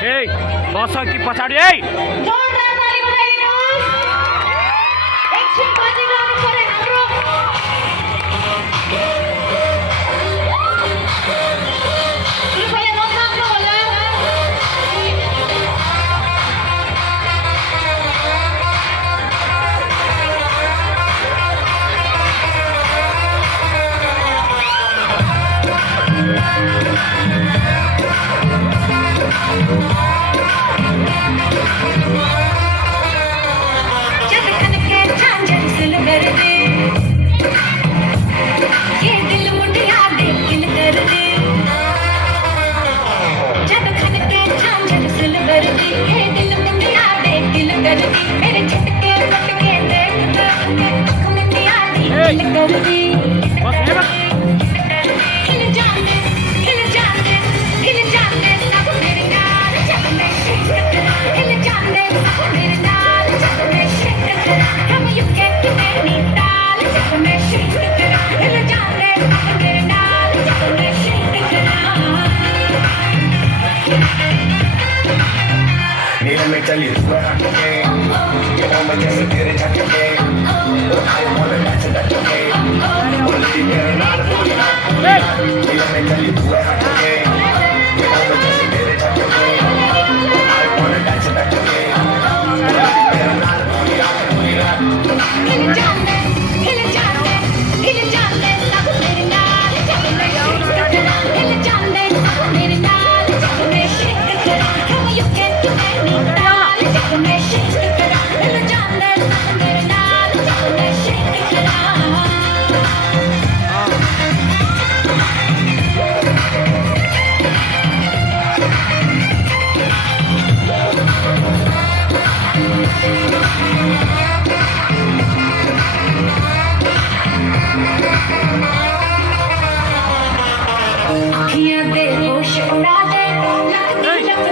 ए बस कि पछाडि ए जोरदार ताली बजाइदिनुहोस्। एकछिन बजिरहनु पर्यो हाम्रो। कृपया नथाक्नु होला। जब खनके झांझर सिलवर दे, ये दिल मुठिया दे किल कर दे। जब खनके झांझर सिलवर दे, ये दिल मुठिया दे किल कर दे। मेरे झटके पटके देख देख के आँख मुठिया दी किल कर दी। खिल जाने सब मेरे नाल जब मैं शिक करा। खिल जाने सब मेरे नाल जब मैं शिक करा। हम यू get to नैनीताल जब मैं शिक करा। खिल जाने सब मेरे नाल जब मैं शिक करा। Let me tell you what I can. You know me just a get it at your game. I wanna dance it at your game. Wanna be there and not a Let me tell you what I can. You know me just a get it at your game. I wanna dance it at your game. Wanna be there and not a खिल जाने सब मेरे नाल जब मैं शिक करा। खिल जाने सब मेरे नाल जब मैं शिक करा। हम यू get to नैनीताल जब मैं शिक करा। खिल जाने सब मेरे नाल जब मैं शिक करा। अखियां दे होश उड़ा दे, लगदी लफ्ज़